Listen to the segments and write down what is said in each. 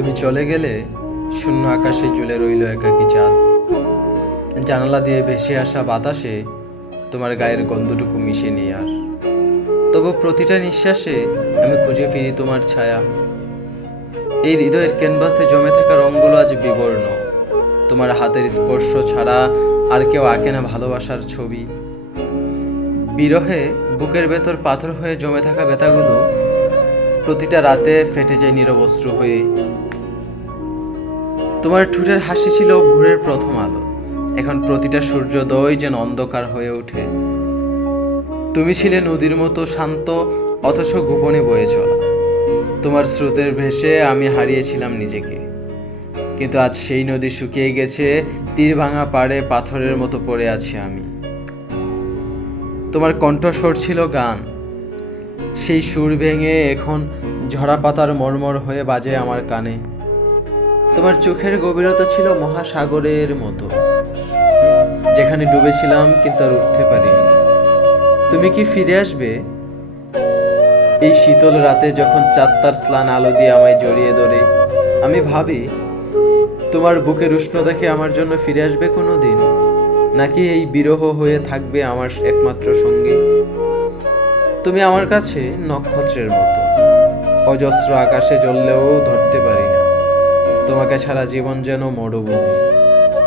তুমি চলে গেলে শূন্য আকাশে ঝুলে রইল একাকী চাঁদ। জানালা দিয়ে ভেসে আসা বাতাসে তোমার গায়ের গন্ধটুকু মিশে নেই আর। তবু প্রতিটা নিঃশ্বাসে আমি খুঁজে ফিরি তোমার ছায়া। এই হৃদয়ের ক্যানভাসে জমে থাকা রঙগুলো আজ বিবর্ণ। তোমার হাতের স্পর্শ ছাড়া আর কেউ আঁকে না ভালোবাসার ছবি। বিরহে বুকের ভেতর পাথর হয়ে জমে থাকা ব্যথাগুলো প্রতিটা রাতে ফেটে যায় নিরবস্ত্র হয়ে। তোমার ঠোঁটের হাসি ছিল ভোরের প্রথম আলো। এখন প্রতিটা সূর্যোদয় যেন অন্ধকার হয়ে ওঠে। তুমি ছিলে নদীর মতো শান্ত, অথচ গোপনে বয়ে চলা। তোমার স্রোতের ভেসে আমি হারিয়েছিলাম নিজেকে। কিন্তু আজ সেই নদী শুকিয়ে গেছে, তীর ভাঙা পাড়ে পাথরের মতো পড়ে আছি আমি। তোমার কণ্ঠস্বর ছিল গান সেই সুর ভেঙে এখন ঝরা পাতার মর্মর হয়ে বাজে আমার কানে। তোমার চোখের গভীরতা ছিল মহাসাগরের মতো। যেখানে ডুবেছিলাম কিন্তু আর উঠতে পারিনি। তুমি কি ফিরে আসবে? এই শীতল রাতে যখন চাত্তার স্নান আলো দিয়ে আমায় জড়িয়ে ধরে, আমি ভাবি, তোমার বুকের উষ্ণতা কি আমার জন্য ফিরে আসবে কোনো দিন নাকি এই বিরহ হয়ে থাকবে আমার একমাত্র সঙ্গী? তুমি আমার কাছে নক্ষত্রের মতো। অজস্র আকাশে জ্বললেও ধরতে পারি না। তোমাকে ছাড়া জীবন যেন মরুভূমি।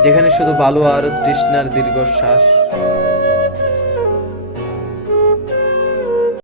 যেখানে শুধু বালু আর তৃষ্ণার দীর্ঘশ্বাস।